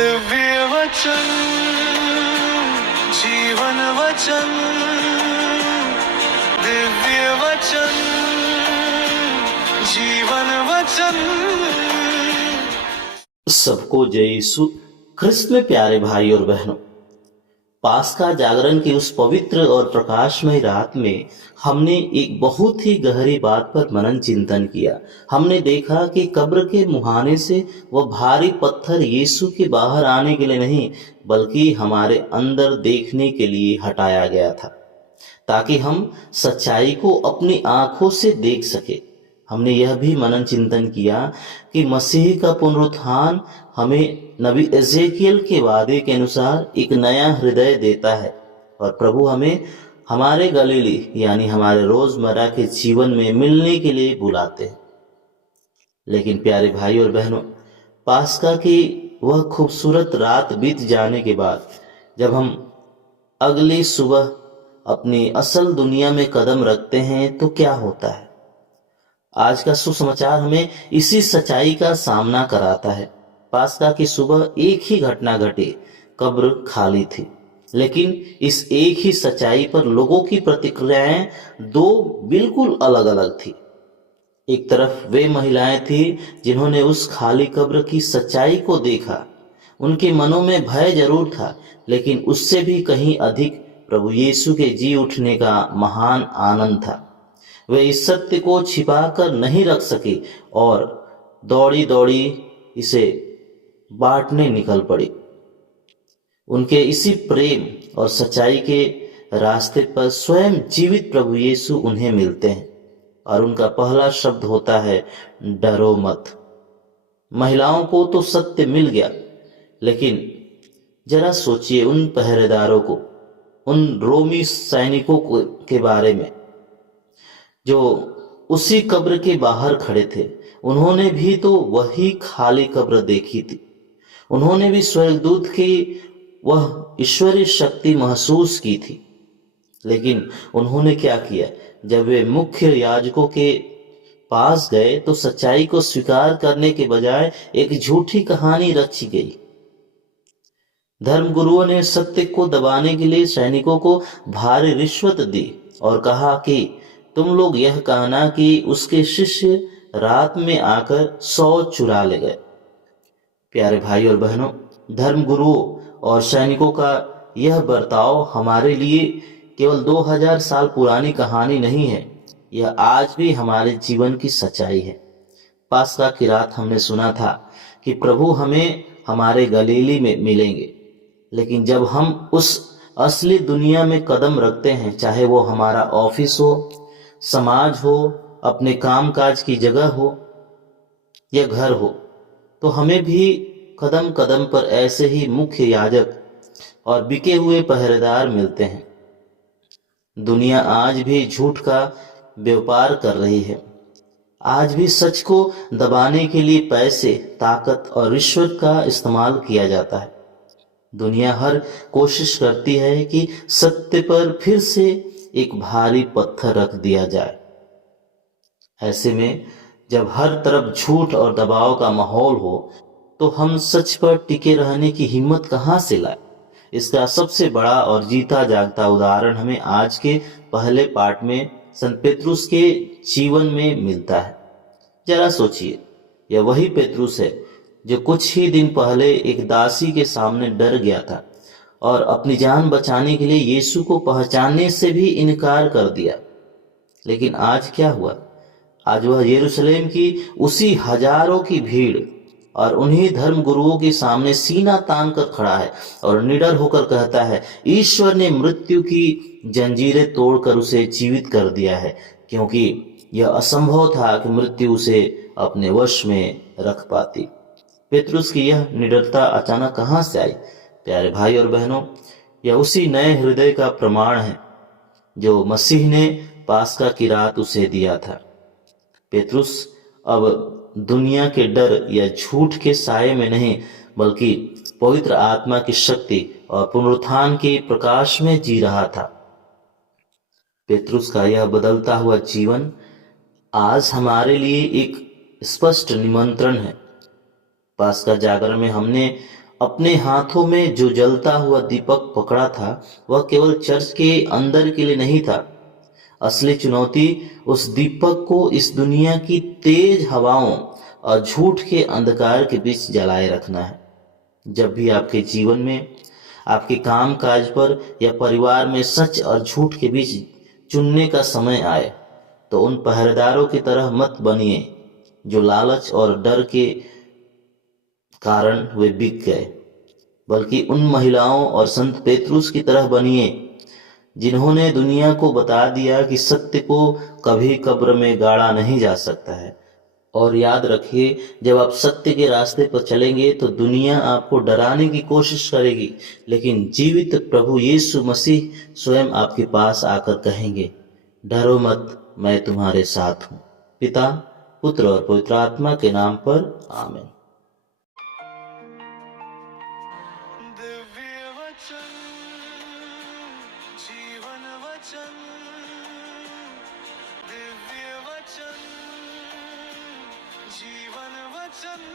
दिव्य वचन जीवन वचन दिव्य वचन जीवन वचन। सबको जय यीशु ख्रिस्त में प्यारे भाई और बहनों, पास्का जागरण की उस पवित्र और प्रकाशमय रात में हमने एक बहुत ही गहरी बात पर मनन चिंतन किया। हमने देखा कि कब्र के मुहाने से वह भारी पत्थर यीशु के बाहर आने के लिए नहीं, बल्कि हमारे अंदर देखने के लिए हटाया गया था, ताकि हम सच्चाई को अपनी आंखों से देख सके। हमने यह भी मनन चिंतन किया कि मसीह का पुनरुत्थान हमें नबी एजेकियल के वादे के अनुसार एक नया हृदय देता है और प्रभु हमें हमारे गलीली यानी हमारे रोजमर्रा के जीवन में मिलने के लिए बुलाते हैं। लेकिन प्यारे भाई और बहनों, पास्का की वह खूबसूरत रात बीत जाने के बाद जब हम अगली सुबह अपनी असल दुनिया में कदम रखते हैं तो क्या होता है? आज का सुसमाचार हमें इसी सच्चाई का सामना कराता है। पास्का की सुबह एक ही घटना घटी, कब्र खाली थी, लेकिन इस एक ही सच्चाई पर लोगों की प्रतिक्रियाएं दो बिल्कुल अलग अलग थी। एक तरफ वे महिलाएं थी जिन्होंने उस खाली कब्र की सच्चाई को देखा। उनके मनों में भय जरूर था, लेकिन उससे भी कहीं अधिक प्रभु यीशु के जी उठने का महान आनंद था। वे इस सत्य को छिपा कर नहीं रख सकी और दौड़ी दौड़ी इसे बांटने निकल पड़ी। उनके इसी प्रेम और सच्चाई के रास्ते पर स्वयं जीवित प्रभु यीशु उन्हें मिलते हैं और उनका पहला शब्द होता है, डरो मत। महिलाओं को तो सत्य मिल गया, लेकिन जरा सोचिए उन पहरेदारों को, उन रोमी सैनिकों के बारे में जो उसी कब्र के बाहर खड़े थे। उन्होंने भी तो वही खाली कब्र देखी थी। उन्होंने भी स्वर्गदूत की वह ईश्वरीय शक्ति महसूस की थी, लेकिन उन्होंने क्या किया? जब वे मुख्य याजकों के पास गए तो सच्चाई को स्वीकार करने के बजाय एक झूठी कहानी रची गई। धर्मगुरुओं ने सत्य को दबाने के लिए सैनिकों को भारी रिश्वत दी और कहा कि तुम लोग यह कहना कि उसके शिष्य रात में आकर 100 चुरा ले गए। प्यारे भाई और बहनों, धर्मगुरुओं और सैनिकों का यह बर्ताव हमारे लिए केवल 2000 साल पुरानी कहानी नहीं है, यह आज भी हमारे जीवन की सच्चाई है। पास्का की रात हमने सुना था कि प्रभु हमें हमारे गलीली में मिलेंगे, लेकिन जब हम उस असली दुनिया में कदम रखते हैं, चाहे वो हमारा ऑफिस हो, समाज हो, अपने कामकाज की जगह हो या घर हो, तो हमें भी कदम कदम पर ऐसे ही मुख्य याजक और बिके हुए पहरेदार मिलते हैं। दुनिया आज भी झूठ का व्यापार कर रही है। आज भी सच को दबाने के लिए पैसे, ताकत और रिश्वत का इस्तेमाल किया जाता है। दुनिया हर कोशिश करती है कि सत्य पर फिर से एक भारी पत्थर रख दिया जाए। ऐसे में जब हर तरफ झूठ और दबाव का माहौल हो, तो हम सच पर टिके रहने की हिम्मत कहां से लाए? इसका सबसे बड़ा और जीता जागता उदाहरण हमें आज के पहले पाठ में संत पेतरुस के जीवन में मिलता है। जरा सोचिए, यह वही पेतरुस है जो कुछ ही दिन पहले एक दासी के सामने डर गया था और अपनी जान बचाने के लिए यीशु को पहचानने से भी इनकार कर दिया। लेकिन आज क्या हुआ? आज वह यरूशलेम की उसी हजारों की भीड़ और उन्हीं धर्म गुरुओं के सामने सीना तान कर खड़ा है और निडर होकर कहता है, ईश्वर ने मृत्यु की जंजीरें तोड़कर उसे जीवित कर दिया है, क्योंकि यह असंभव था कि मृत्यु उसे अपने वश में रख पाती। पेतरुस की यह निडरता अचानक कहां से आई? प्यारे भाई और बहनों, यह उसी नए हृदय का प्रमाण है जो मसीह ने पास्का की रात उसे दिया था। पेतरुस अब दुनिया के डर या झूठ के साये में नहीं, बल्कि पवित्र आत्मा की शक्ति और पुनरुत्थान के प्रकाश में जी रहा था। पेतरुस का यह बदलता हुआ जीवन आज हमारे लिए एक स्पष्ट निमंत्रण है। पास्का जागरण में हमने अपने हाथों में जो जलता हुआ दीपक पकड़ा था वह केवल चर्च के अंदर के लिए नहीं था। असली चुनौती उस दीपक को इस दुनिया की तेज हवाओं और झूठ के अंधकार के बीच जलाए रखना है। जब भी आपके जीवन में, आपके काम काज पर या परिवार में सच और झूठ के बीच चुनने का समय आए, तो उन पहरेदारों की तरह मत बनिए जो लालच और डर के कारण वे बिक गए, बल्कि उन महिलाओं और संत पेतरुस की तरह बनिए जिन्होंने दुनिया को बता दिया कि सत्य को कभी कब्र में गाड़ा नहीं जा सकता है। और याद रखिए, जब आप सत्य के रास्ते पर चलेंगे तो दुनिया आपको डराने की कोशिश करेगी, लेकिन जीवित प्रभु यीशु मसीह स्वयं आपके पास आकर कहेंगे, डरो मत, मैं तुम्हारे साथ हूँ। पिता, पुत्र और पवित्र आत्मा के नाम पर आमीन। दिव्य वचन, जीवन वचन, दिव्य वचन, जीवन वचन।